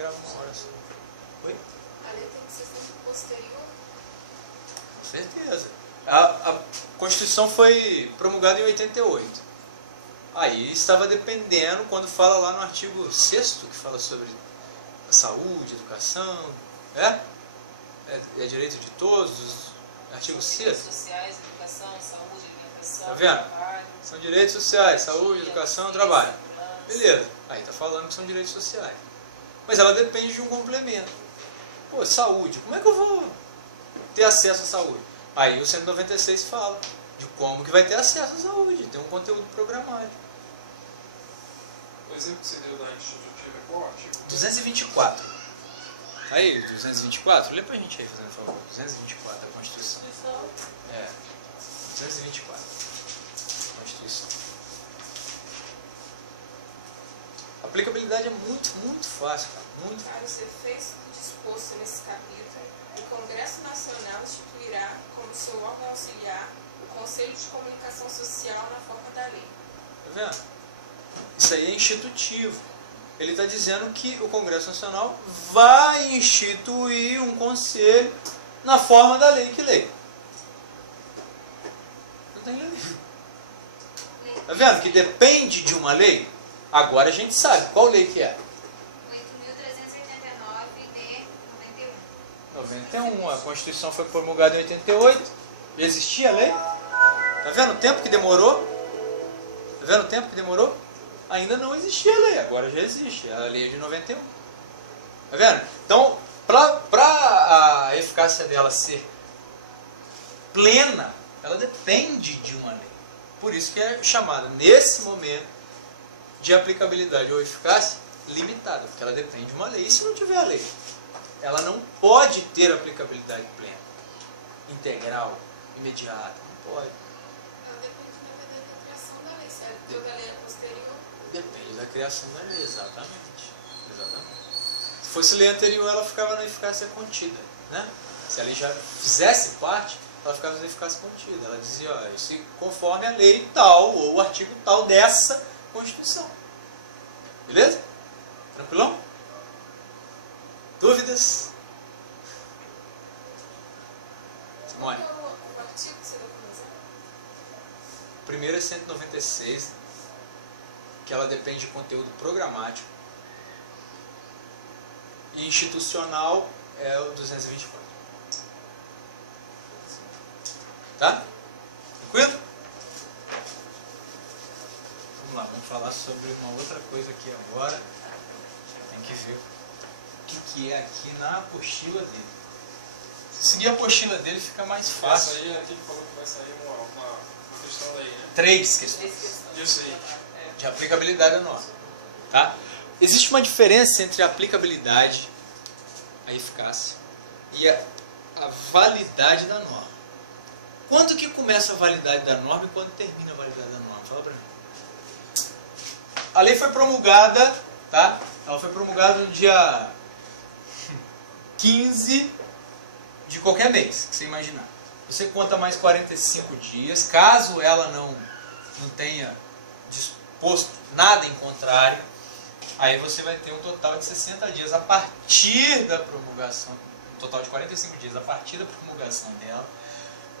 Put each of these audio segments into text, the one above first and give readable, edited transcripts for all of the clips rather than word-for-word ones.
grava uma hora só. Oi? A lei tem que ser sempre posterior? Com certeza. A Constituição foi promulgada em 88. Aí estava dependendo, quando fala lá no artigo 6º, que fala sobre a saúde, educação, é direito de todos, artigo 6º. Direitos sociais, educação, saúde, alimentação, Tá vendo? trabalho. São direitos sociais, saúde, educação, trabalho. Beleza, aí tá falando que são direitos sociais. Mas ela depende de um complemento. Pô, saúde, como é que eu vou ter acesso à saúde? Aí o 196 fala de como que vai ter acesso à saúde, tem um conteúdo programático. O exemplo que você deu da institutiva é qual artigo? 224. Aí, 224, lê pra gente aí, fazendo favor. 224 da Constituição. É, 224. Constituição. A aplicabilidade é muito fácil, cara. Muito Para os efeitos do disposto nesse capítulo, o Congresso Nacional instituirá como seu órgão auxiliar o Conselho de Comunicação Social na forma da lei. Tá vendo? Isso aí é institutivo. Ele está dizendo que o Congresso Nacional vai instituir um conselho na forma da lei. Que lei? Não tem lei. Tá vendo que depende de uma lei? Agora a gente sabe qual lei que é. 8.389 de 91. A Constituição foi promulgada em 88. Já existia a lei? Tá vendo o tempo que demorou? Tá vendo o tempo que demorou? Ainda não existia a lei, agora já existe. A lei é de 91. Tá vendo? Então, para a eficácia dela ser plena, ela depende de uma lei. Por isso que é chamada, nesse momento, de aplicabilidade ou eficácia limitada, porque ela depende de uma lei. E se não tiver a lei? Ela não pode ter aplicabilidade plena, integral, imediata. Não pode. Ela depende, na verdade, da criação da lei. Se toda lei é posterior. Depende da criação da lei, exatamente. Se fosse lei anterior, ela ficava na eficácia contida. Né? Se a lei já fizesse parte, ela ficava na eficácia contida. Ela dizia, ó, se conforme a lei tal, ou o artigo tal dessa Constituição. Beleza? Tranquilão? Dúvidas? Simone? O artigo que você deu como exemplo? O primeiro é 196, que ela depende de conteúdo programático. E institucional é o 224. Tá? Tranquilo? Vamos lá, vamos falar sobre uma outra coisa aqui agora. Tem que ver o que é aqui na apostila dele. Se seguir a apostila dele fica mais Essa fácil. aí, aqui ele falou que vai sair uma questão daí, né? 3 questões Isso aí. de aplicabilidade da norma. Tá? Existe uma diferença entre a aplicabilidade, a eficácia, e a validade da norma. Quando que começa a validade da norma e quando termina a validade da norma? Fala pra mim. A lei foi promulgada, tá? Ela foi promulgada no dia 15 de qualquer mês, que você imaginar. Você conta mais 45 dias, caso ela não tenha disposto nada em contrário, aí você vai ter um total de 60 dias a partir da promulgação, um total de 45 dias a partir da promulgação dela,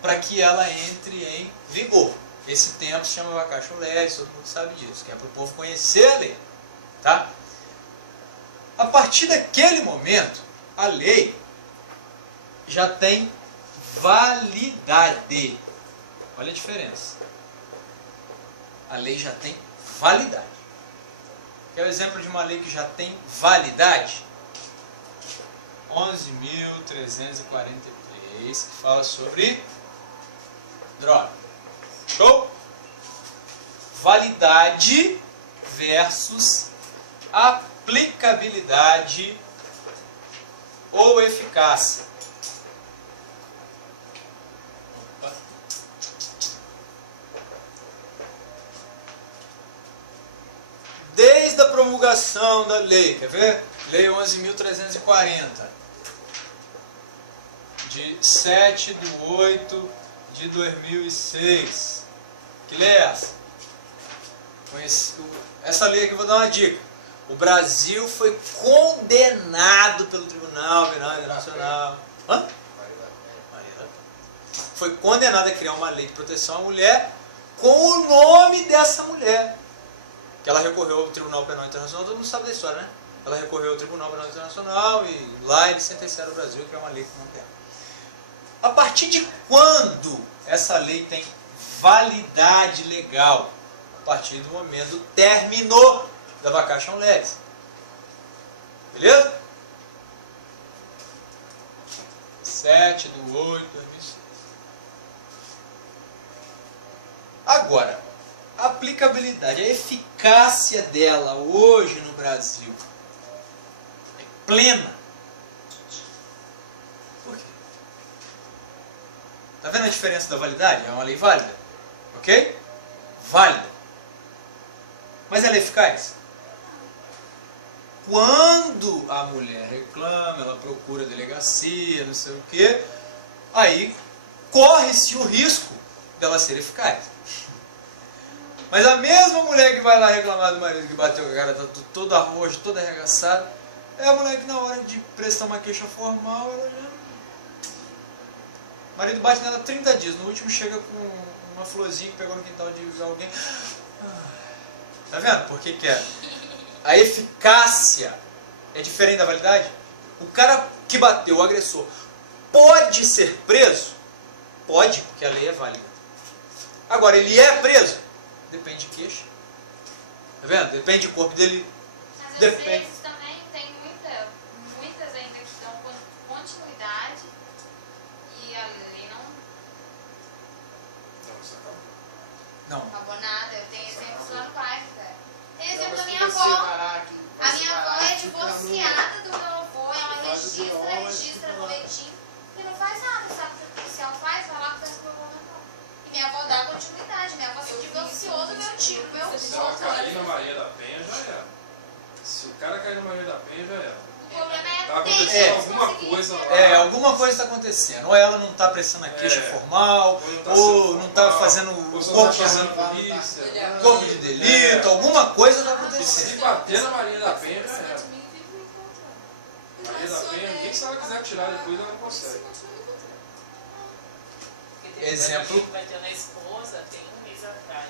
para que ela entre em vigor. Esse tempo se chama vacatio legis, todo mundo sabe disso, que é para o povo conhecer a lei. Tá? A partir daquele momento, a lei já tem validade. Olha a diferença. A lei já tem validade. Quer o exemplo de uma lei que já tem validade? 11.343, que fala sobre droga. Show? Validade versus aplicabilidade ou eficácia. Opa. Desde a promulgação da lei, quer ver? Lei 11.340, de 7/8/2006. Que lei é essa? Essa lei aqui eu vou dar uma dica. O Brasil foi condenado pelo Tribunal Penal Internacional. Hã? Foi condenado a criar uma lei de proteção à mulher com o nome dessa mulher. Que ela recorreu ao Tribunal Penal Internacional, todo mundo sabe da história, né? Ela recorreu ao Tribunal Penal Internacional e lá eles sentenciaram o Brasil a criar uma lei com o nome dela. A partir de quando essa lei tem validade legal? A partir do momento do término da vacatio legis. Beleza? 7/8/2006. Agora, a aplicabilidade, a eficácia dela hoje no Brasil é plena. Por quê? Está vendo a diferença da validade? É uma lei válida. Ok? Válida. Mas ela é eficaz? Quando a mulher reclama, ela procura a delegacia, não sei o quê, aí corre-se o risco dela ser eficaz. Mas a mesma mulher que vai lá reclamar do marido que bateu com a cara, tá toda roxa, toda arregaçada, é a mulher que na hora de prestar uma queixa formal, ela já... O marido bate nela 30 dias, no último chega com uma florzinha que pegou no quintal de alguém. Tá vendo por que é? A eficácia é diferente da validade? O cara que bateu, o agressor, pode ser preso? Pode, porque a lei é válida. Agora, ele é preso? Depende de queixa. Tá vendo? Depende do corpo dele. Mas às Depende. vezes também tem muitas ainda que dão continuidade e a lei não acabou nada. Eu tenho exemplos lá no bairro, cara. Tem exemplo da minha avó. A minha avó é divorciada do meu avô, ela registra no boletim e não faz nada, sabe o que o policial faz? Vai lá com esse problema não. E minha avó dá continuidade, minha avó se divorciou do meu tio, meu avô. Se ela cair na Maria da Penha, já era. Se o cara cair na Maria da Penha, já era. O problema é Tá acontecendo alguma coisa lá. Alguma coisa está acontecendo. Ou ela não está prestando a queixa formal, ou não está fazendo o ou só corpo tá fazendo chamando polícia. corpo de delito, alguma coisa está acontecendo. Se bater na Maria da Penha, já era. Maria da Penha, ninguém, se ela quiser tirar depois, ela não consegue. Exemplo. Que bateu na esposa tem um mês atrás.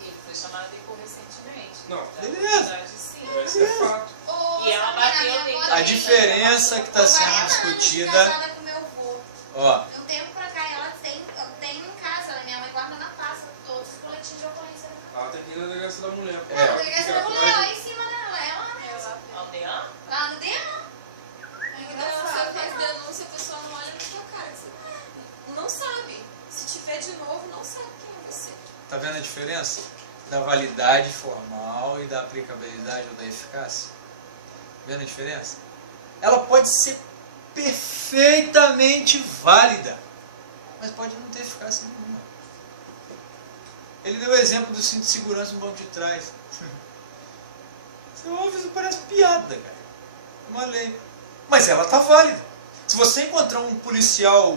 Ele foi chamado a depor recentemente. Não. Da Beleza. verdade, sim. Isso é fato. E ela bateu dentro A diferença que está sendo discutida. casada com meu avô. Ó, De um tempo pra cá, ela tem em casa, minha mãe guarda na pasta todos os boletins de ocorrência. Ela tem que ir na delegacia da mulher. Não, a delegacia da mulher, lá em cima dela, Aldeã? lá no DEAN. Você faz denúncia, a pessoa não olha na sua cara. Você não sabe. Se tiver de novo, não sabe quem é você. tá vendo a diferença da validade formal e da aplicabilidade ou da eficácia? Vendo a diferença? Ela pode ser perfeitamente válida, mas pode não ter eficácia nenhuma. Ele deu o exemplo do cinto de segurança no banco de trás. Você ouve, isso parece piada, cara. Uma lei. Mas ela está válida. Se você encontrar um policial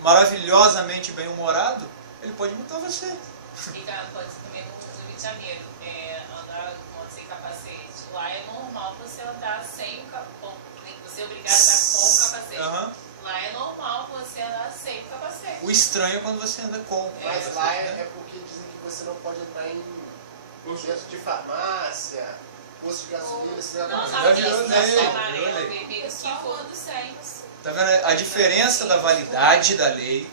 maravilhosamente bem-humorado, ele pode multar você. Fica, pode ser também no Rio de Janeiro, andar sem capacete. Lá é normal você andar sem você é obrigado a andar com o capacete. Aham. Lá é normal você andar sem o capacete. O estranho é quando você anda com. Mas lá é porque dizem que você não pode entrar em centro de farmácia, posto de gasolina, você Não, não Já virou lei, virou amarelo, lei. vermelho, que Só for. ando sem. Tá vendo a diferença da validade da lei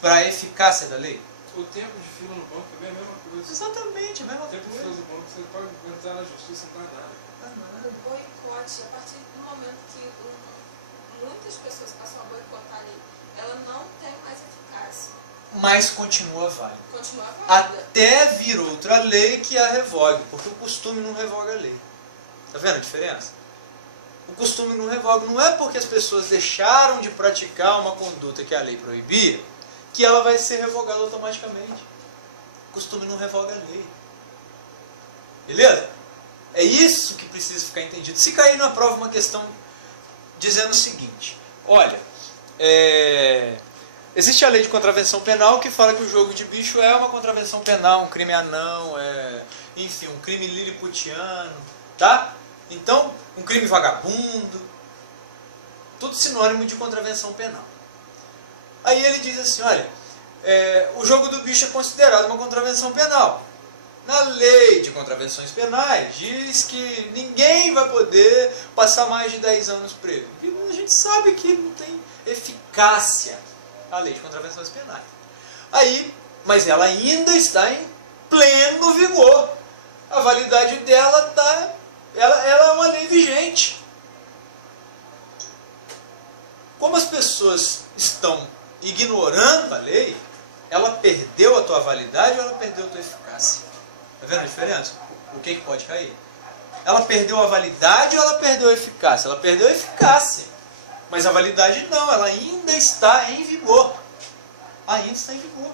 para a eficácia da lei? O tempo de fila no banco também é a mesma coisa. Exatamente, a mesma O tempo de fila coisa. no banco, você pode entrar na justiça, não dá nada. O boicote, a partir do momento que muitas pessoas passam a boicotar ali, ela não tem mais eficácia. Mas continua válida. Continua válida. Até vir outra lei que a revogue, porque o costume não revoga a lei. Tá vendo a diferença? O costume não revoga. Não é porque as pessoas deixaram de praticar uma conduta que a lei proibia que ela vai ser revogada automaticamente. O costume não revoga a lei. Beleza? É isso que precisa ficar entendido. Se cair na prova uma questão dizendo o seguinte: olha, Existe a lei de contravenção penal que fala que o jogo de bicho é uma contravenção penal, um crime anão, enfim, um crime liliputiano, tá? Então, um crime vagabundo, tudo sinônimo de contravenção penal. Aí ele diz assim, olha, o jogo do bicho é considerado uma contravenção penal. Na lei de contravenções penais diz que ninguém vai poder passar mais de 10 anos preso. Porque a gente sabe que não tem eficácia a lei de contravenções penais. Mas ela ainda está em pleno vigor. A validade dela ela é uma lei vigente. Como as pessoas estão ignorando a lei, ela perdeu a tua validade ou ela perdeu a tua eficácia? Está vendo a diferença? O que pode cair? Ela perdeu a validade ou ela perdeu a eficácia? Ela perdeu a eficácia. Mas a validade não, ela ainda está em vigor. Ainda está em vigor.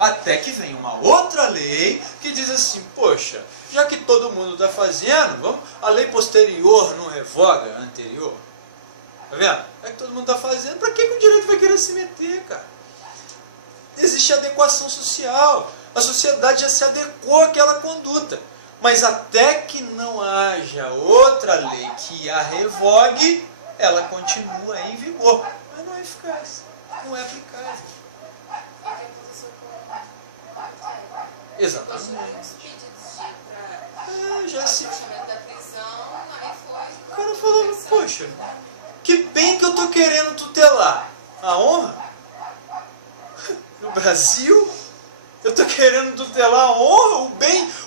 Até que vem uma outra lei que diz assim, poxa, já que todo mundo está fazendo, a lei posterior não revoga a anterior. Tá vendo? Já que todo mundo está fazendo, para que o direito vai querer se meter, cara? Existe adequação social. A sociedade já se adequou àquela conduta. Mas até que não haja outra lei que a revogue, ela continua em vigor. Mas não é eficaz, não é aplicável. Exatamente. Já se... O cara falou, poxa, que bem que eu estou querendo tutelar a honra no Brasil. Eu estou querendo tutelar a honra,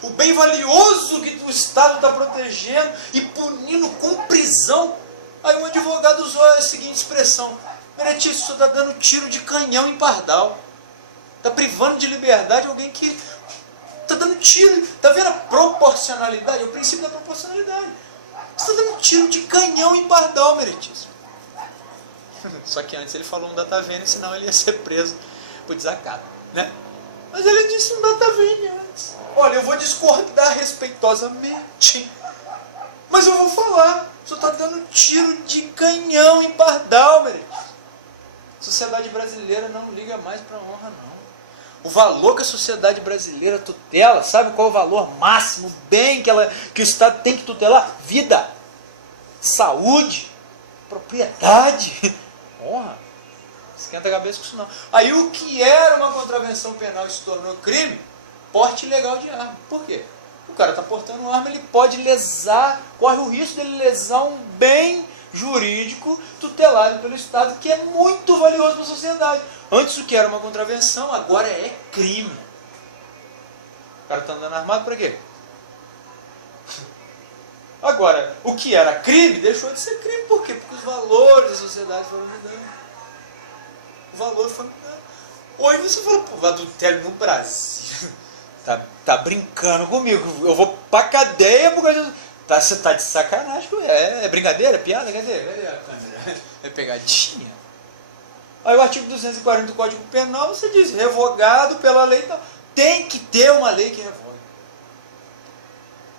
o bem valioso que o Estado está protegendo e punindo com prisão. Aí um advogado usou a seguinte expressão: Meretício, você está dando tiro de canhão em pardal. Está privando de liberdade alguém que está dando tiro. Está vendo a proporcionalidade? É o princípio da proporcionalidade. Você está dando tiro de canhão em pardal, Meretício. Só que antes ele falou um data vênia, senão ele ia ser preso por desacato, né? Mas ele disse um data vênia antes. Olha, eu vou discordar respeitosamente, mas eu vou falar. O senhor está dando tiro de canhão em pardal, Meretício. A sociedade brasileira não liga mais para a honra, não. O valor que a sociedade brasileira tutela, sabe qual é o valor máximo, bem que o Estado tem que tutelar? Vida, saúde, propriedade, honra. Esquenta a cabeça com isso não. Aí o que era uma contravenção penal e se tornou crime, porte ilegal de arma. Por quê? O cara está portando uma arma, ele pode lesar, corre o risco dele lesar um bem jurídico tutelado pelo Estado, que é muito valioso para a sociedade. Antes o que era uma contravenção, agora é crime. O cara está andando armado para quê? Agora, o que era crime deixou de ser crime. Por quê? Porque os valores da sociedade foram mudando. O valor foi mudando. Hoje você fala, pô, adultério no Brasil. Tá brincando comigo. Eu vou pra cadeia por causa de... Você tá de sacanagem. É brincadeira? É piada? Cadê a câmera? É pegadinha. Aí o artigo 240 do Código Penal, você diz, revogado pela lei. Então, tem que ter uma lei que revogue.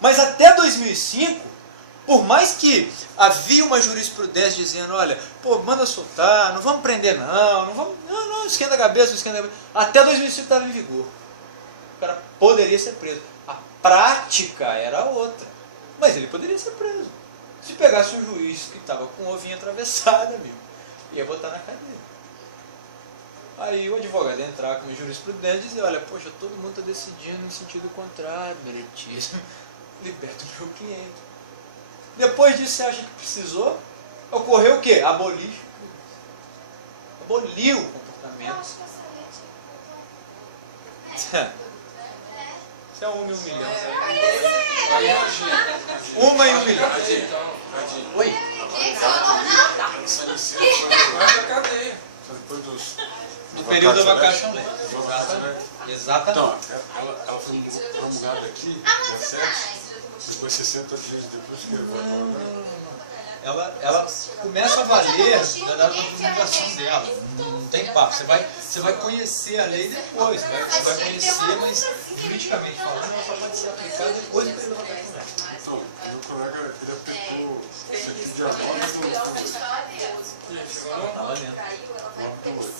Mas até 2005, por mais que havia uma jurisprudência dizendo, olha, pô, manda soltar, não vamos prender não, esquenta a cabeça, até 2005 estava em vigor. O cara poderia ser preso. A prática era outra. Mas ele poderia ser preso. Se pegasse um juiz que estava com o ovinho atravessado, amigo, ia botar na cadeia. Aí o advogado ia entrar com jurisprudência e dizer, olha, poxa, todo mundo está decidindo no sentido contrário, Meretício. Liberta o meu cliente. Depois disso, você acha que precisou? Ocorreu o quê? Aboliu o comportamento. Isso é 1 em 1 milhão. Uma em 1 milhão. Oi? No período da vacância lei. Exatamente. Então, ela foi promulgada aqui, dia 7, depois 60 dias depois que ela começa a valer da data de promulgação dela. Não tem papo. Você vai conhecer a lei depois. Você vai conhecer, mas juridicamente falando, ela só pode ser aplicada depois do período da vacância. Então, meu colega, ele aplicou isso aqui dia 9 do 8. Tá valendo. Tá valendo.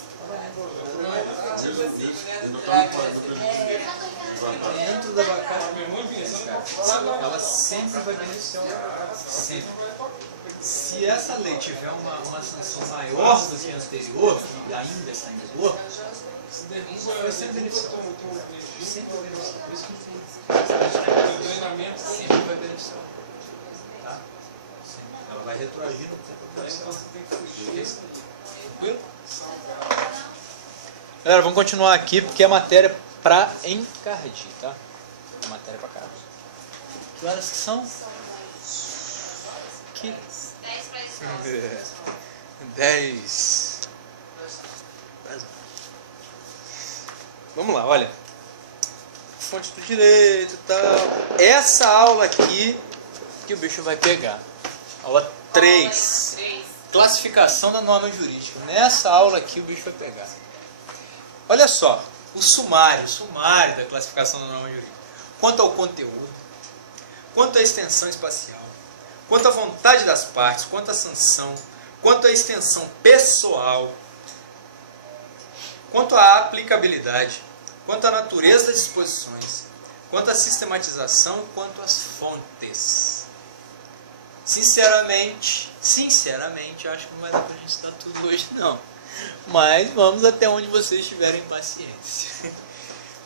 Dentro da vacagem, ela sempre vai beneficiar o cara. Sempre. Se essa lei tiver uma sanção maior do que a anterior, e ainda está em vigor, vai sempre beneficiar. Sempre vai beneficiar. Por isso que o treinamento sempre vai beneficiar. Tá? Ela vai retroagir no tempo. Tranquilo? Galera, vamos continuar aqui porque é matéria para encardir, tá? É matéria para caramba. Que horas que são? Que... 10. Vamos lá, olha. Fonte do direito e tal. Essa aula aqui que o bicho vai pegar. Aula 3. Classificação da norma jurídica. Nessa aula aqui o bicho vai pegar. Olha só. O sumário da classificação da norma jurídica. Quanto ao conteúdo, quanto à extensão espacial, quanto à vontade das partes, quanto à sanção, quanto à extensão pessoal, quanto à aplicabilidade, quanto à natureza das disposições, quanto à sistematização, quanto às fontes. Sinceramente, acho que não vai dar pra gente estudar tudo hoje não. Mas vamos até onde vocês tiverem paciência.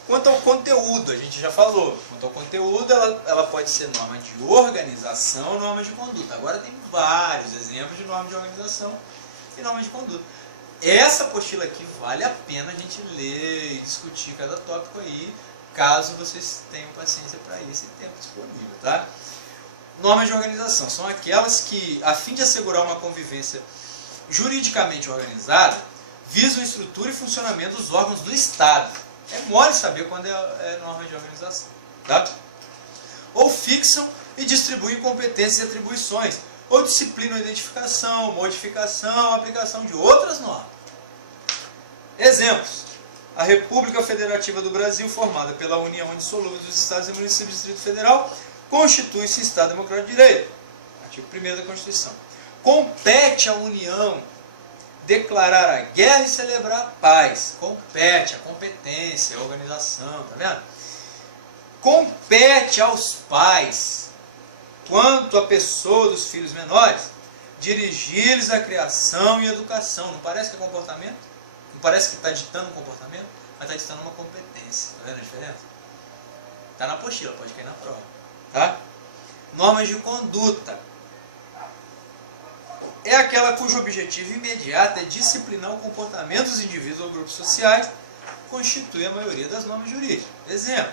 Quanto ao conteúdo, a gente já falou. Quanto ao conteúdo, ela pode ser norma de organização ou norma de conduta. Agora tem vários exemplos de norma de organização e norma de conduta. Essa apostila aqui vale a pena a gente ler e discutir cada tópico aí, caso vocês tenham paciência para isso e tempo disponível, tá? Normas de organização são aquelas que, a fim de assegurar uma convivência juridicamente organizada, visam a estrutura e funcionamento dos órgãos do Estado. É mole saber quando é norma de organização, tá? Ou fixam e distribuem competências e atribuições, ou disciplinam a identificação, modificação, aplicação de outras normas. Exemplos: a República Federativa do Brasil, formada pela União Indissolúvel dos Estados e Municípios do Distrito Federal, constitui-se Estado Democrático de Direito. Artigo 1º da Constituição. Compete à União declarar a guerra e celebrar a paz. Compete, a competência, a organização, tá vendo? Compete aos pais, quanto à pessoa dos filhos menores, dirigir-lhes a criação e a educação. Não parece que é comportamento? Não parece que está ditando um comportamento? Mas está ditando uma competência. Tá vendo a diferença? Está na apostila, pode cair na prova. Tá? Normas de conduta. É aquela cujo objetivo imediato é disciplinar o comportamento dos indivíduos ou grupos sociais, constitui a maioria das normas jurídicas. Exemplo: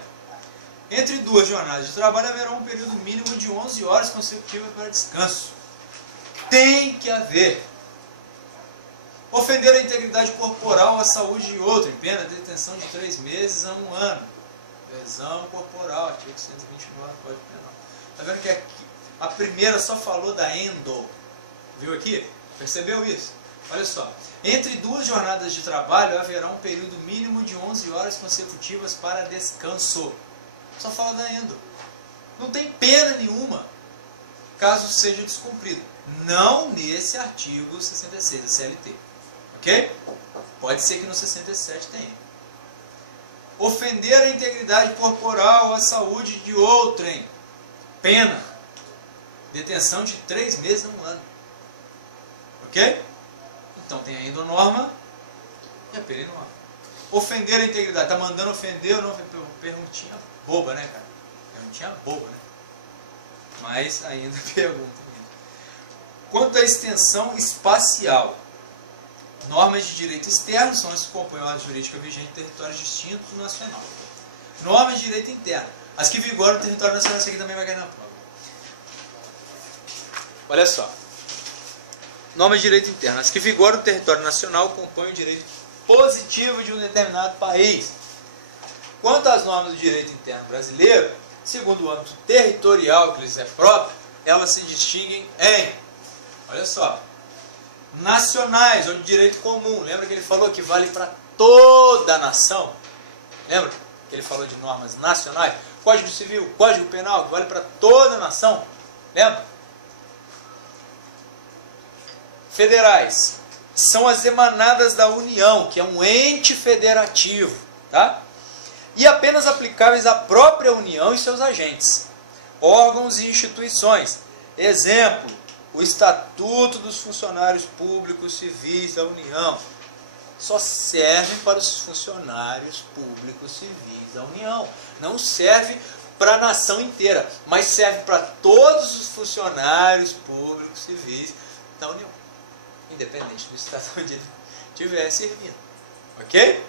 entre duas jornadas de trabalho haverá um período mínimo de 11 horas consecutivas para descanso. Tem que haver. Ofender a integridade corporal ou a saúde de outro, em pena de detenção de 3 meses a 1 ano. Lesão corporal, artigo 129, Código Penal. Está vendo que aqui, a primeira só falou da endo. Viu aqui? Percebeu isso? Olha só. Entre duas jornadas de trabalho haverá um período mínimo de 11 horas consecutivas para descanso. Só fala da endo. Não tem pena nenhuma caso seja descumprido. Não nesse artigo 66 da CLT. Ok? Pode ser que no 67 tenha. Ofender a integridade corporal ou a saúde de outrem. Pena. Detenção de 3 meses a 1 ano. Ok? Então tem a endonorma e a perinorma. Ofender a integridade. Está mandando ofender ou não? Perguntinha boba, né, cara? Perguntinha boba, né? Mas ainda pergunta. Quanto à extensão espacial, normas de direito externo são as que compõem a ordem jurídica vigente em territórios distintos do nacional. Normas de direito interno, as que vigoram no território nacional. Isso aqui também vai cair na prova. Olha só. Normas de direito interno, as que vigoram no território nacional compõem o direito positivo de um determinado país. Quanto às normas do direito interno brasileiro, segundo o âmbito territorial que lhes é próprio, elas se distinguem em, olha só, nacionais, ou de direito comum. Lembra que ele falou que vale para toda a nação? Lembra que ele falou de normas nacionais? Código Civil, Código Penal, que vale para toda a nação. Lembra? Federais são as emanadas da União, que é um ente federativo. Tá? E apenas aplicáveis à própria União e seus agentes, órgãos e instituições. Exemplo, o Estatuto dos Funcionários Públicos Civis da União. Só serve para os funcionários públicos civis da União. Não serve para a nação inteira, mas serve para todos os funcionários públicos civis da União, independente do estado onde ele estiver servindo. Ok?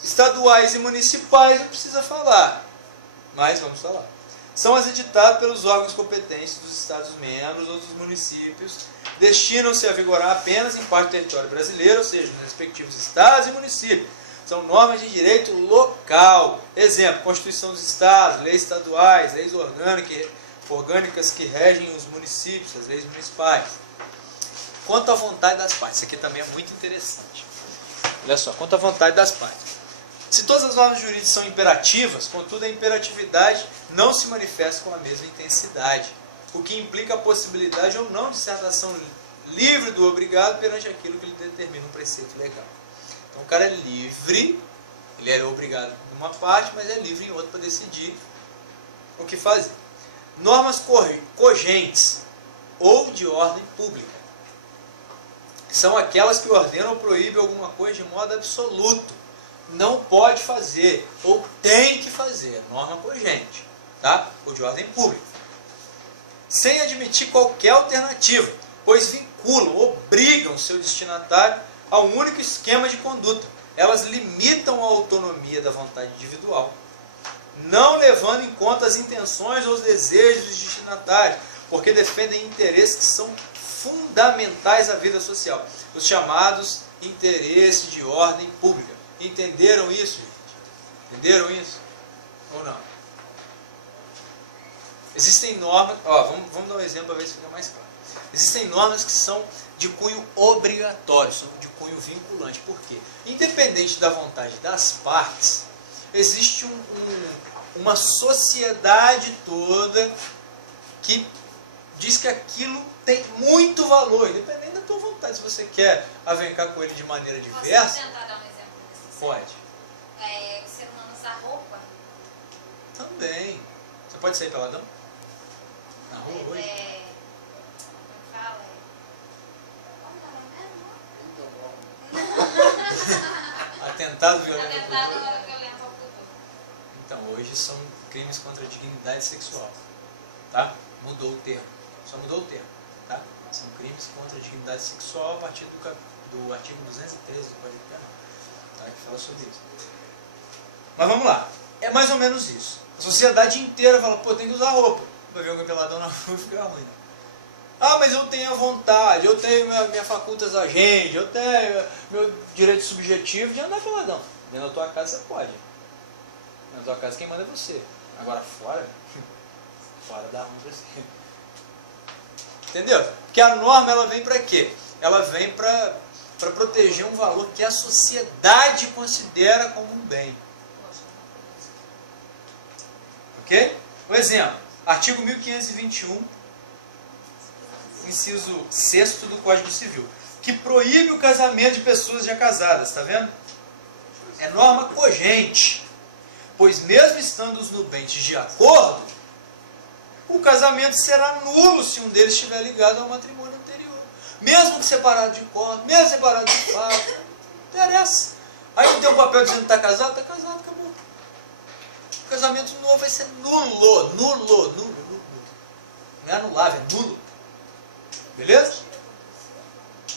Estaduais e municipais não precisa falar, mas vamos falar. São as editadas pelos órgãos competentes dos Estados-membros ou dos municípios, destinam-se a vigorar apenas em parte do território brasileiro, ou seja, nos respectivos estados e municípios. São normas de direito local. Exemplo, Constituição dos Estados, leis estaduais, leis orgânicas que regem os municípios, as leis municipais. Quanto à vontade das partes, isso aqui também é muito interessante. Olha só, quanto à vontade das partes. Se todas as normas jurídicas são imperativas, contudo a imperatividade não se manifesta com a mesma intensidade, o que implica a possibilidade ou não de certa ação livre do obrigado perante aquilo que lhe determina um preceito legal. Então o cara é livre, ele é obrigado em uma parte, mas é livre em outra para decidir o que fazer. Normas cogentes ou de ordem pública são aquelas que ordenam ou proíbem alguma coisa de modo absoluto. Não pode fazer, ou tem que fazer, norma cogente, tá? Ou de ordem pública. Sem admitir qualquer alternativa, pois vinculam, obrigam seu destinatário a um único esquema de conduta. Elas limitam a autonomia da vontade individual, não levando em conta as intenções ou os desejos dos destinatários, porque defendem interesses que são fundamentais à vida social, os chamados interesses de ordem pública. Entenderam isso, gente? Entenderam isso? Ou não? Existem normas, vamos dar um exemplo para ver se fica mais claro. Existem normas que são de cunho obrigatório, são de cunho vinculante. Por quê? Independente da vontade das partes, existe uma sociedade toda que diz que aquilo tem muito valor, independente da tua vontade. Se você quer avencar com ele de maneira diversa... Posso tentar dar um exemplo desse? Pode. O ser humano usar roupa. Também. Você pode sair peladão? Na rua hoje? Como fala? Atentado violento. Atentado violento ao pudor. Então, hoje são crimes contra a dignidade sexual. Tá? Mudou o termo. Só mudou o termo. Tá? São crimes contra a dignidade sexual a partir do artigo 213 do Código Penal. Tá? Que fala sobre isso. Mas vamos lá. É mais ou menos isso. A sociedade inteira fala, pô, tem que usar roupa. Vai ver alguém peladão na rua e fica ruim. Ah, mas eu tenho a vontade, eu tenho minha facultas agente, eu tenho meu direito subjetivo de andar peladão. Dentro da tua casa você pode. Na tua casa quem manda é você. Agora fora, fora dá ruim pra você. Entendeu? Porque a norma ela vem para quê? Ela vem para proteger um valor que a sociedade considera como um bem. Ok? Por exemplo, artigo 1521, inciso 6º do Código Civil, que proíbe o casamento de pessoas já casadas, está vendo? É norma cogente, pois mesmo estando os nubentes de acordo, o casamento será nulo se um deles estiver ligado ao matrimônio anterior. Mesmo que separado de corpo, mesmo separado de fato, não interessa. Aí não tem um papel dizendo que está casado, acabou. O casamento novo vai ser nulo. Não é anulável, é nulo. Beleza?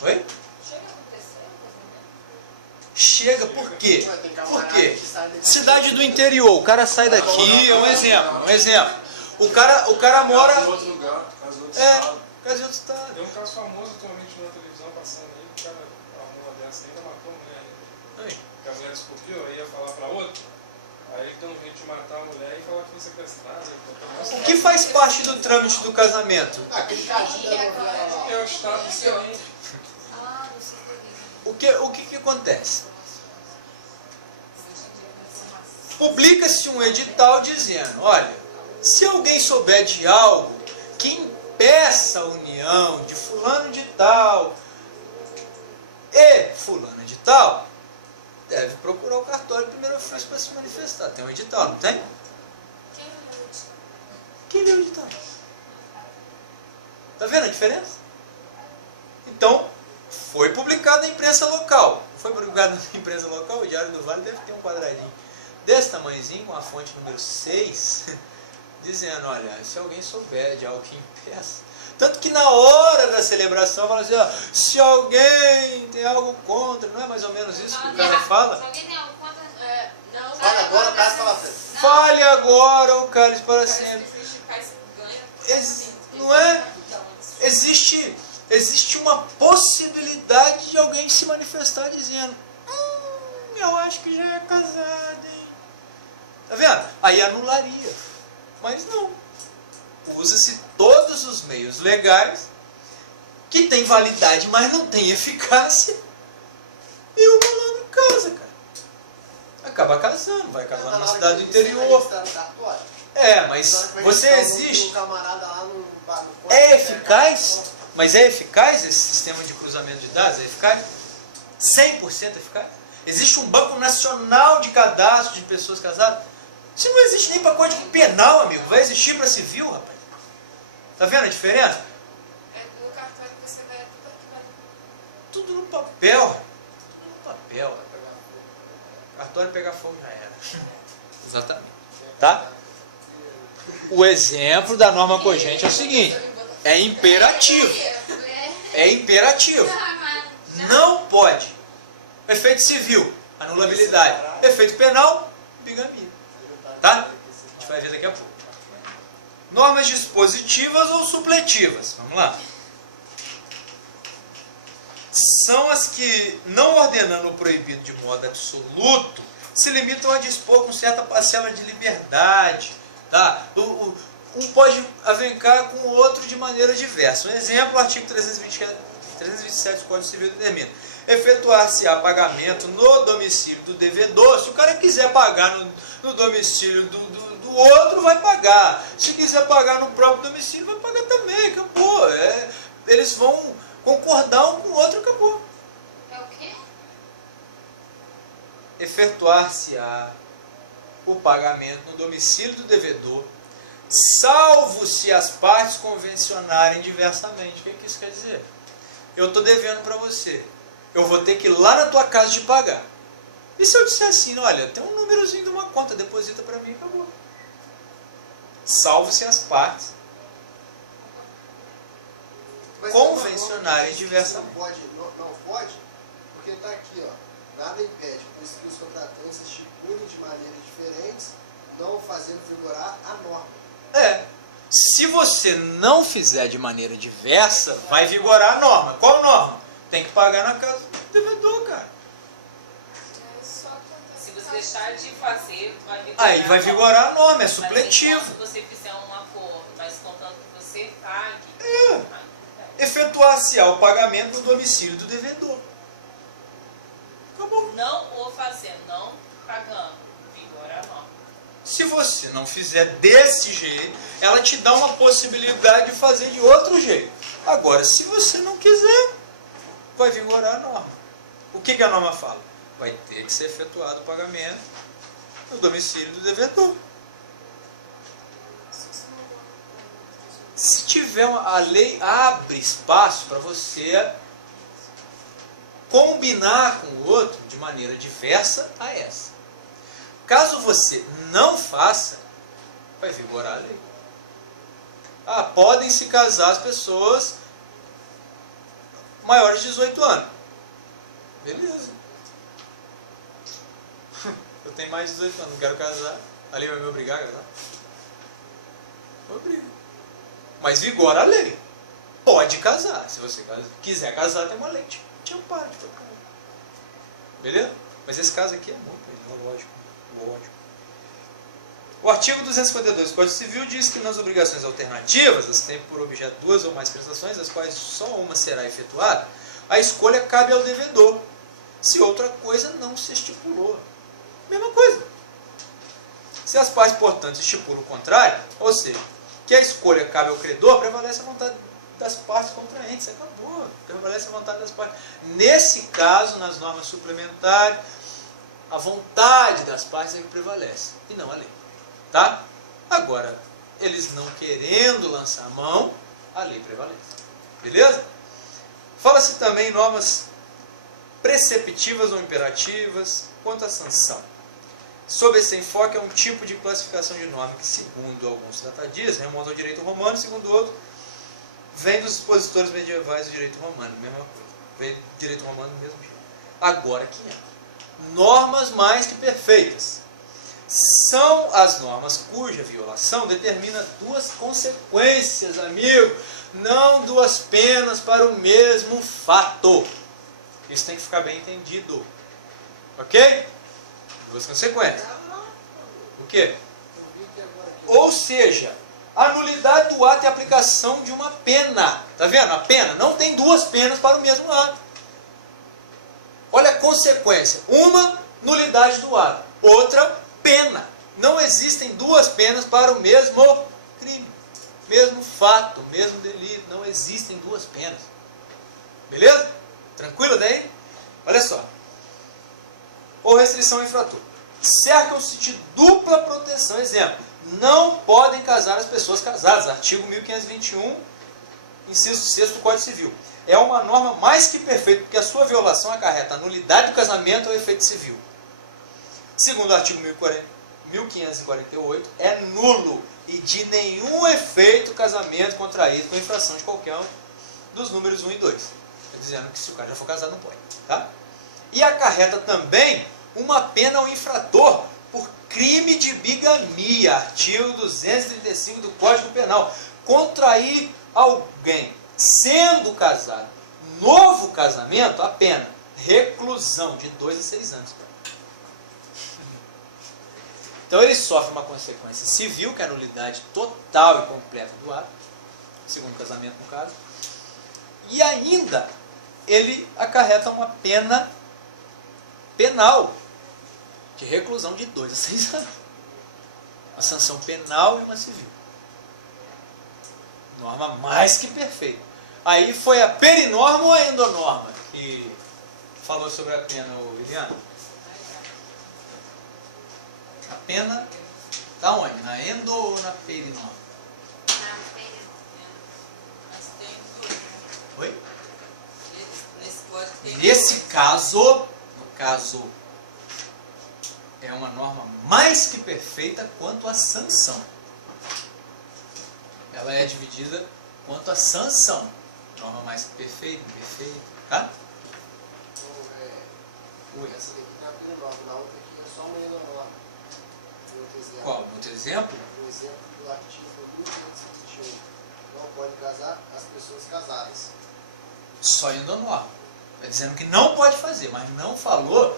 Oi? Chega, por quê? Por quê? Cidade do interior, o cara sai daqui, é um exemplo. O cara mora... Casa em outro lugar, casa em outro estado. Casa em outro estado. Tem um caso famoso atualmente na televisão passando aí, o cara, a mulher dessa ainda matou a mulher ainda. Porque a mulher descobriu, aí ia falar pra outra. Aí ele deu um jeito de matar a mulher e falar que foi sequestrada. O que faz parte do trâmite do casamento? Aquele cadinho da novela. É o estado excelente. O que acontece? Publica-se um edital dizendo, olha, se alguém souber de algo que impeça a união de fulano de tal e fulana de tal, deve procurar o cartório em primeiro ofício para se manifestar. Tem um edital, não tem? Quem leu o edital? Quem leu o edital? Tá vendo a diferença? Então, foi publicado na imprensa local. Foi publicado na imprensa local, o Diário do Vale deve ter um quadradinho desse tamanhozinho, com a fonte número 6, dizendo, olha, se alguém souber de algo que impeça. Tanto que na hora da celebração fala assim, ó, se alguém tem algo contra, não é mais ou menos isso que o cara fala? Se alguém tem algo contra... Não, Fale agora, o caso para sempre. Fale agora o cálice para parece que sempre. os principais ganham. Não é? Existe uma possibilidade de alguém se manifestar dizendo, eu acho que já é casado, hein? Tá vendo? Aí anularia. Mas não. Usa-se todos os meios legais que tem validade, mas não tem eficácia. E o malandro casa, cara. Acaba casando, vai casar numa cidade do interior. É, mas você existe. É eficaz? Mas é eficaz esse sistema de cruzamento de dados? É eficaz? 100% eficaz? Existe um banco nacional de cadastro de pessoas casadas? Isso não existe nem para código penal, amigo. Vai existir para civil, rapaz. Tá vendo a diferença? No cartório que você vai, tudo arquivado. Tudo no papel. Tudo no papel. Cartório pegar fogo já era. Exatamente. Tá? O exemplo da norma cogente é o seguinte. É imperativo. É imperativo. Não pode. Efeito civil, anulabilidade. Efeito penal, bigamia. Tá? A gente vai ver daqui a pouco. Normas dispositivas ou supletivas. Vamos lá. São as que, não ordenando o proibido de modo absoluto, se limitam a dispor com certa parcela de liberdade. Tá? Um pode avencar com o outro de maneira diversa. Um exemplo, o artigo 327 do Código Civil determina: efetuar-se-á pagamento no domicílio do devedor. Se o cara quiser pagar no domicílio do outro, vai pagar. Se quiser pagar no próprio domicílio, vai pagar também. Acabou. Eles vão concordar um com o outro, acabou. É o quê? Efetuar-se-á o pagamento no domicílio do devedor, salvo se as partes convencionarem diversamente. O que isso quer dizer? Eu estou devendo para você. Eu vou ter que ir lá na tua casa te pagar. E se eu disser assim, olha, tem um númerozinho de uma conta, deposita para mim, acabou. Salvo se as partes convencionarem diversamente. Não pode, porque está aqui, ó. Nada impede, pois que os contratantes estipulem de maneiras diferentes, não fazendo vigorar a norma. Se você não fizer de maneira diversa, vai vigorar a norma. Qual norma? Tem que pagar na casa do devedor, cara. Se você deixar de fazer, vai vigorar. Aí vai vigorar a norma, é supletivo. Se você fizer um acordo, mas contando que você pague. Efetuar-se-á o pagamento no domicílio do devedor. Acabou. Não o fazendo, não pagando, vigora a norma. Se você não fizer desse jeito, ela te dá uma possibilidade de fazer de outro jeito. Agora, se você não quiser, vai vigorar a norma. O que a norma fala? Vai ter que ser efetuado o pagamento no domicílio do devedor. Se tiver a lei abre espaço para você combinar com o outro de maneira diversa a essa. Caso você não faça, vai vigorar a lei. Podem se casar as pessoas maiores de 18 anos. Beleza. Eu tenho mais de 18 anos, não quero casar. A lei vai me obrigar a casar? Não obriga. Mas vigora a lei. Pode casar. Se você quiser casar, tem uma lei que te ampara. Beleza? Mas esse caso aqui é muito lógico. O artigo 252 do Código Civil diz que nas obrigações alternativas, as que têm por objeto duas ou mais prestações, das quais só uma será efetuada, a escolha cabe ao devedor, se outra coisa não se estipulou. Mesma coisa. Se as partes, portanto, estipulam o contrário, ou seja, que a escolha cabe ao credor, prevalece a vontade das partes contraentes. Acabou. Prevalece a vontade das partes. Nesse caso, nas normas suplementares, A vontade das partes é que prevalece, e não a lei. Tá? Agora, eles não querendo lançar a mão, a lei prevalece. Beleza? Fala-se também em normas preceptivas ou imperativas quanto à sanção. Sob esse enfoque, é um tipo de classificação de norma que, segundo alguns tratadistas, remonta ao direito romano, segundo outro, vem dos expositores medievais do direito romano, mesma coisa. Vem do direito romano do mesmo jeito. Agora que entra. Normas mais que perfeitas. São as normas cuja violação determina duas consequências, amigo, não duas penas para o mesmo fato. Isso tem que ficar bem entendido. Ok? Duas consequências. O quê? Ou seja, a nulidade do ato é a aplicação de uma pena. Tá vendo? A pena não tem duas penas para o mesmo ato. Olha a consequência. Uma, nulidade do ato. Outra, pena. Não existem duas penas para o mesmo crime. Mesmo fato, mesmo delito. Não existem duas penas. Beleza? Tranquilo daí? Olha só. Ou restrição ao infrator. Cercam-se de dupla proteção. Exemplo. Não podem casar as pessoas casadas. Artigo 1521, inciso 6 do Código Civil. É uma norma mais que perfeita, porque a sua violação acarreta a nulidade do casamento ao efeito civil. Segundo o artigo 1548, é nulo e de nenhum efeito casamento contraído com infração de qualquer um dos números 1 e 2. Está dizendo que se o cara já for casado, não pode. Tá? E acarreta também uma pena ao infrator por crime de bigamia, artigo 235 do Código Penal. Contrair alguém sendo casado, novo casamento, a pena, reclusão de 2 a 6 anos. Então ele sofre uma consequência civil, que é a nulidade total e completa do ato, segundo casamento no caso, e ainda ele acarreta uma pena penal, de reclusão de 2 a 6 anos. Uma sanção penal e uma civil. Norma mais que perfeita. Aí foi a perinorma ou a endonorma que falou sobre a pena, Liliana? A pena está onde? Na endo ou na perinorma? Na perinorma. Mas tem dois. Oi? Nesse código tem Nesse dois. caso, no caso, é uma norma mais que perfeita quanto à sanção. Ela é dividida quanto à sanção. Norma mais que perfeita, imperfeita, tá? Oi. Essa daqui tá abrindo norma, na outra aqui é só uma endonorma. Qual? Outro exemplo? O exemplo do artigo 1521. Não pode casar as pessoas casadas. Só endonorma. Está dizendo que não pode fazer, mas não falou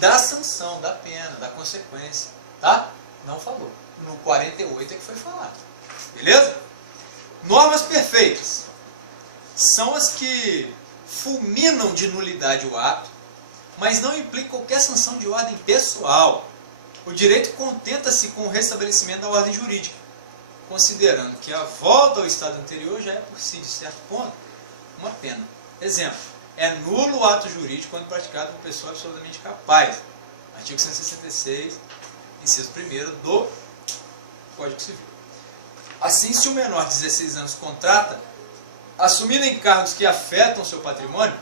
da sanção, da pena, da consequência. Tá? Não falou. No 48 é que foi falado. Beleza? Normas perfeitas são as que fulminam de nulidade o ato, mas não implicam qualquer sanção de ordem pessoal. O direito contenta-se com o restabelecimento da ordem jurídica, considerando que a volta ao estado anterior já é por si, de certo ponto, uma pena. Exemplo, é nulo o ato jurídico quando praticado por pessoa absolutamente capaz. Artigo 166, inciso 1º do Código Civil. Assim, se o menor de 16 anos contrata, assumindo encargos que afetam seu patrimônio,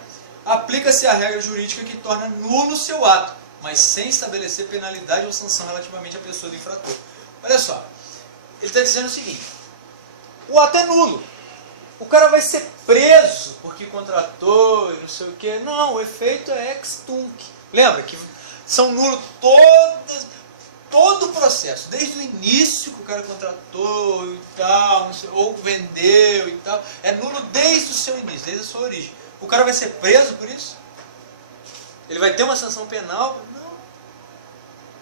aplica-se a regra jurídica que torna nulo seu ato, mas sem estabelecer penalidade ou sanção relativamente à pessoa do infrator. Olha só, ele está dizendo o seguinte: o ato é nulo. O cara vai ser preso porque contratou e não sei o quê. Não, o efeito é ex tunc. Lembra que são nulos todo o processo, desde o início que o cara contratou e tal, não sei, ou vendeu e tal. É nulo desde o seu início, desde a sua origem. O cara vai ser preso por isso? Ele vai ter uma sanção penal? Não.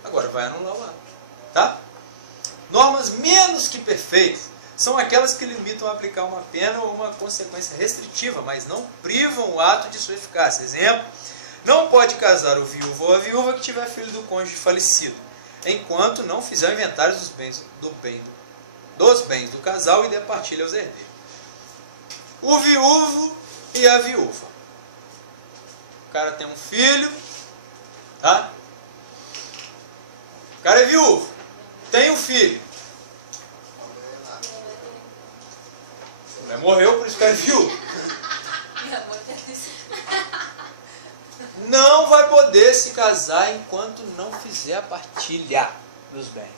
Agora vai anular o ato. Tá? Normas menos que perfeitas são aquelas que limitam a aplicar uma pena ou uma consequência restritiva, mas não privam o ato de sua eficácia. Exemplo, não pode casar o viúvo ou a viúva que tiver filho do cônjuge falecido, enquanto não fizer o inventário dos bens do casal e dê partilha aos herdeiros. O viúvo e a viúva. O cara tem um filho, tá? cara é viúvo, tem um filho. A mulher morreu, por isso que o cara é viúvo. Não vai poder se casar enquanto não fizer a partilha dos bens.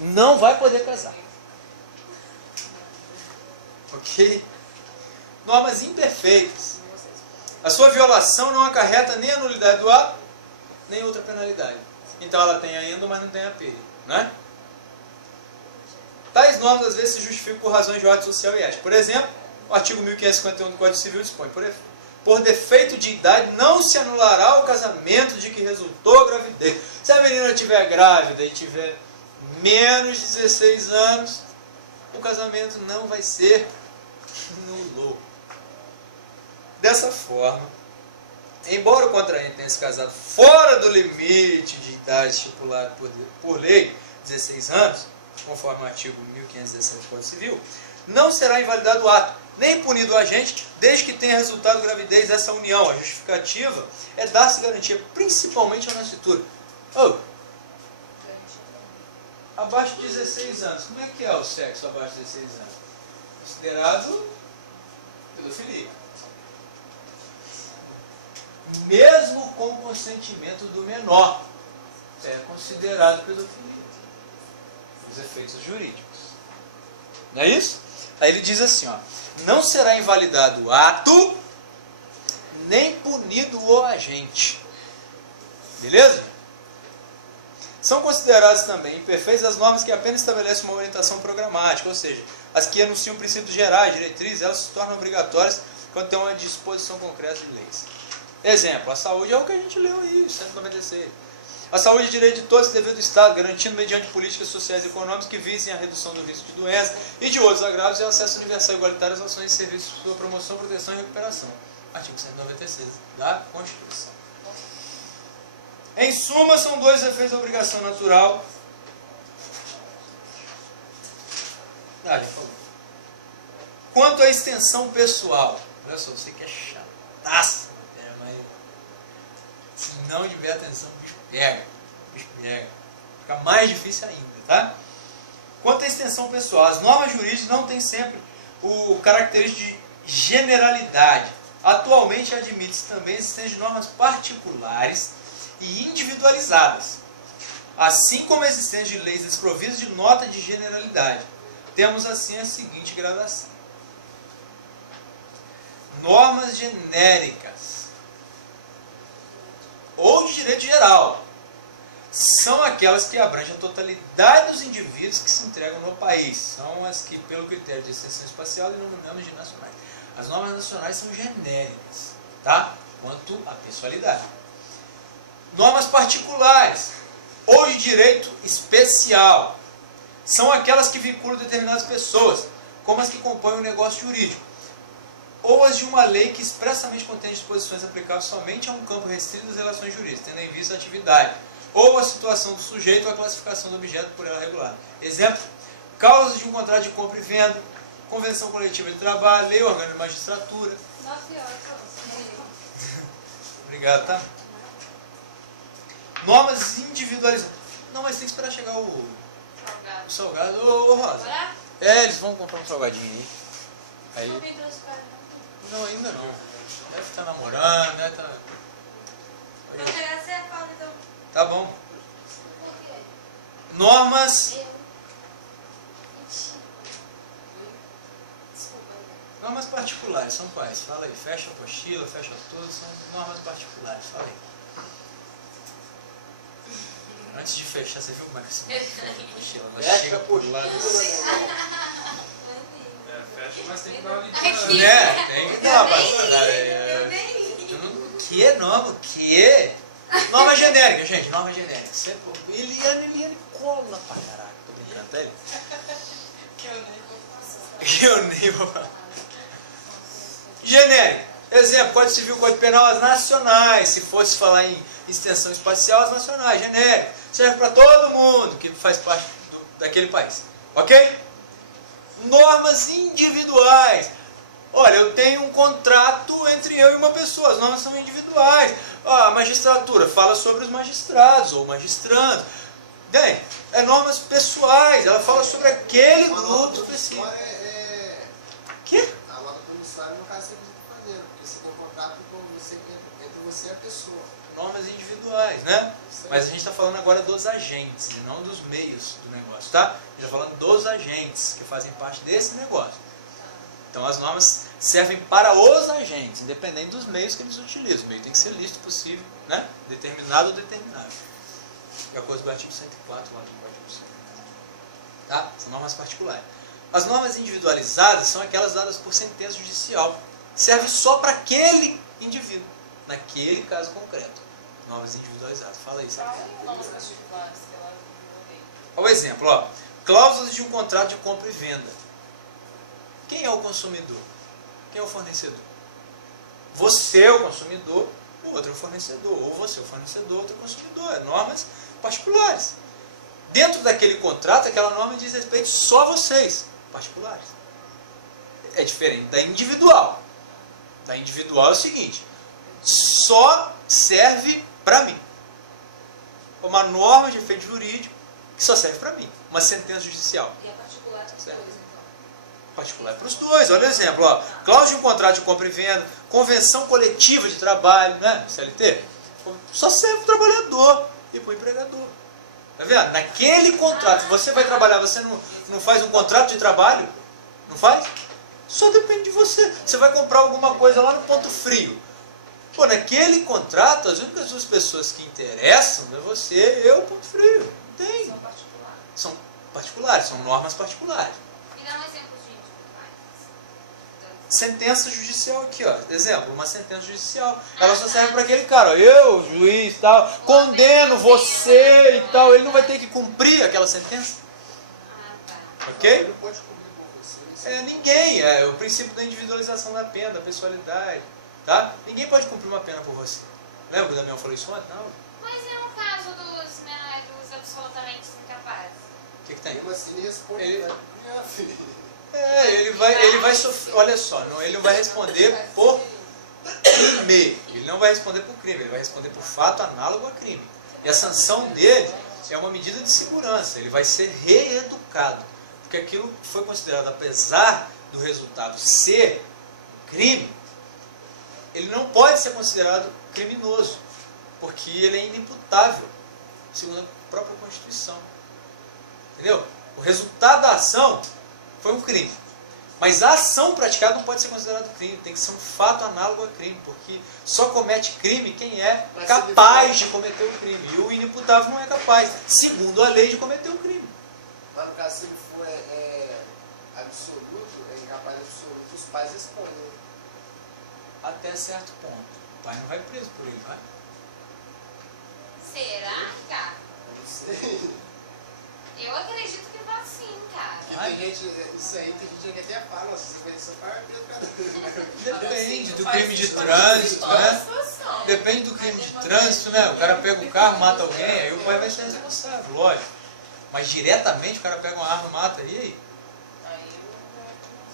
Não vai poder casar. Ok? Normas imperfeitas. A sua violação não acarreta nem a nulidade do ato, nem outra penalidade. Então ela tem ainda, mas não tem a pena, né? Tais normas às vezes se justificam por razões de ordem social e ética. Por exemplo, o artigo 1551 do Código Civil dispõe: por defeito de idade não se anulará o casamento de que resultou gravidez. Se a menina estiver grávida e tiver menos de 16 anos, o casamento não vai ser nulo. Dessa forma, embora o contraente tenha se casado fora do limite de idade estipulado por lei, 16 anos, conforme o artigo 1517 do Código Civil, não será invalidado o ato, nem punido o agente, desde que tenha resultado gravidez dessa união. A justificativa é dar-se garantia, principalmente ao nascituro. Abaixo de 16 anos, como é que é o sexo abaixo de 16 anos? Considerado pedofilia. Mesmo com consentimento do menor, é considerado pedofilia. Os efeitos jurídicos. Não é isso? Aí ele diz assim, ó: não será invalidado o ato, nem punido o agente. Beleza? São consideradas também imperfeitas as normas que apenas estabelecem uma orientação programática, ou seja, as que anunciam princípios gerais, diretrizes, elas se tornam obrigatórias quando tem uma disposição concreta de leis. Exemplo, a saúde é o que a gente leu aí, 196. A saúde é direito de todos e dever do Estado, garantindo mediante políticas sociais e econômicas que visem a redução do risco de doença e de outros agravos e o acesso universal e igualitário às ações e serviços de sua promoção, proteção e recuperação. Artigo 196 da Constituição. Em suma, são dois efeitos da obrigação natural. Já falou. Quanto à extensão pessoal, olha só, você que é chataça, mas se não tiver atenção, o bicho pega. Fica mais difícil ainda, tá? Quanto à extensão pessoal, as normas jurídicas não têm sempre o característico de generalidade. Atualmente admite-se também a existência de normas particulares e individualizadas, assim como a existência de leis desprovidas de nota de generalidade. Temos assim a seguinte gradação: normas genéricas ou de direito geral são aquelas que abrangem a totalidade dos indivíduos que se entregam no país. São as que, pelo critério de extensão espacial, denominamos de nacionais. As normas nacionais são genéricas, tá? Quanto à pessoalidade. Normas particulares ou de direito especial são aquelas que vinculam determinadas pessoas, como as que compõem um negócio jurídico, ou as de uma lei que expressamente contém disposições aplicáveis somente a um campo restrito das relações jurídicas, tendo em vista a atividade, ou a situação do sujeito ou a classificação do objeto por ela regulada. Exemplo: causas de um contrato de compra e venda, convenção coletiva de trabalho, lei orgânica de magistratura. Obrigado, tá? Normas individualizadas. Não, mas tem que esperar chegar o salgado. Ô, Rosa. Eles vão comprar um salgadinho aí. Não, ainda não. Deve estar namorando, deve estar... Tá bom. Normas... Normas particulares, são quais? Fala aí. Fecha a apostila, fecha tudo, são normas particulares. Fala aí. Antes de fechar, você viu como é que se apostila? Fecha a apostila. Fecha, mas tem que dar uma Né? Tem que dar uma Que norma? Que? Norma genérica, gente. Norma genérica. Eliane cola pra caraca. Tô brincando, tá ele? Que eu nem vou falar. Genérica. Exemplo: Código Civil, Código Penal, as nacionais. Se fosse falar em extensão espacial, as nacionais. Genérica. Serve para todo mundo que faz parte daquele país. Ok? Normas individuais. Olha, eu tenho um contrato entre eu e uma pessoa, as normas são individuais. A magistratura fala sobre os magistrados ou magistrandos. Bem, normas pessoais, ela fala sobre aquele grupo específico. Que? A nota promissória, no caso, você está fazendo, porque você tem um contrato entre você e a pessoa. Normas individuais, né? Mas a gente está falando agora dos agentes e não dos meios do negócio, tá? A gente está falando dos agentes que fazem parte desse negócio. Então as normas servem para os agentes, independente dos meios que eles utilizam. O meio tem que ser lícito, possível, né? Determinado ou determinável. De acordo com o artigo 104 lá do Código Civil. Tá? São normas particulares. As normas individualizadas são aquelas dadas por sentença judicial. Serve só para aquele indivíduo, naquele caso concreto. Normas individualizadas. Fala aí, sabe? Normas particulares que ela viu. Olha o exemplo, ó. Cláusulas de um contrato de compra e venda. Quem é o consumidor? Quem é o fornecedor? Você é o consumidor, o outro é o fornecedor. Ou você é o fornecedor, o outro é o consumidor. É normas particulares. Dentro daquele contrato, aquela norma diz respeito só a vocês, particulares. É diferente da individual. Da individual é o seguinte, só serve para mim. Uma norma de efeito jurídico que só serve para mim. Uma sentença judicial. E a particular para os dois, então? Particular para os dois. Olha o exemplo. Ó. Cláusula de um contrato de compra e venda, convenção coletiva de trabalho, né? CLT. Só serve para o trabalhador e para o empregador. Tá vendo? Naquele contrato, você vai trabalhar, você não faz um contrato de trabalho? Não faz? Só depende de você. Você vai comprar alguma coisa lá no ponto frio. Pô, naquele contrato, as únicas duas pessoas que interessam é você e eu, ponto frio. Não tem. São particulares. São particulares, são normas particulares. Me dá um exemplo de individuais. Sentença judicial aqui, ó. Exemplo, uma sentença judicial. Ela só serve para aquele cara, ó. Eu, juiz, tal, condeno você e tal. Ele não vai ter que cumprir aquela sentença. Ah, tá. Ok? Ele não pode cumprir com você. Ninguém. É o princípio da individualização da pena, da pessoalidade. Tá? Ninguém pode cumprir uma pena por você. Lembra que o Damião falou isso ontem? Não. Mas é no caso dos absolutamente incapazes. O que tem? Mesmo assim, ele responde. Ele- Né? Minha filha. Ele vai sofrer. Olha só, ele não vai responder por crime. Ele não vai responder por crime, ele vai responder por fato análogo a crime. E a sanção dele é uma medida de segurança. Ele vai ser reeducado. Porque aquilo que foi considerado, apesar do resultado ser um crime, ele não pode ser considerado criminoso. Porque ele é inimputável, segundo a própria Constituição. Entendeu? O resultado da ação foi um crime. Mas a ação praticada não pode ser considerada crime. Tem que ser um fato análogo a crime. Porque só comete crime quem é capaz de cometer o crime. E o inimputável não é capaz, segundo a lei, de cometer o crime. Mas no caso, se ele for absoluto, incapaz absoluto, os pais respondem. Até certo ponto. O pai não vai preso por ele, vai? Será, cara? Eu não sei. Eu acredito que vai sim, cara. Porque tem gente, isso aí tem gente que até fala, se você vai ser pai, é preso. Depende do crime de trânsito, né? Depende do crime de trânsito, né? O cara pega um carro, mata alguém, aí o pai vai ser responsável, lógico. Mas diretamente o cara pega uma arma e mata, e aí?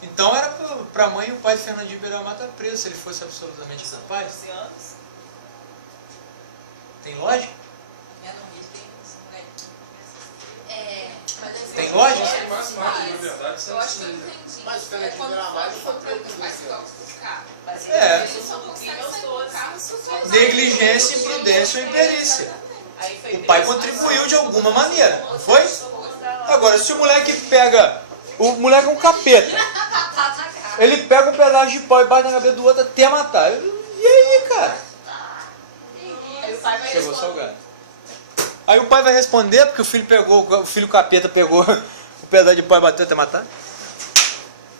Então era pra mãe e o pai de Fernandinho Beira Mata preso se ele fosse absolutamente capaz. 12 anos. Tem lógica? Mas Tem lógica? Mas, na verdade, eu acho que eu entendi. Mas pelo É que quando era mais, for foi preso, preso, faz né? igual com o carro. É. Ele só consegue sair do carro se for Negligência, imprudência ou imperícia. O pai contribuiu de alguma maneira, não foi? Agora, se o moleque pega... O moleque é um capeta. Ele pega um pedaço de pau e bate na cabeça do outro até matar. E aí, cara? Aí o pai vai Chegou responder. salgado. Aí o pai vai responder porque o filho capeta pegou o pedaço de pau e bateu até matar?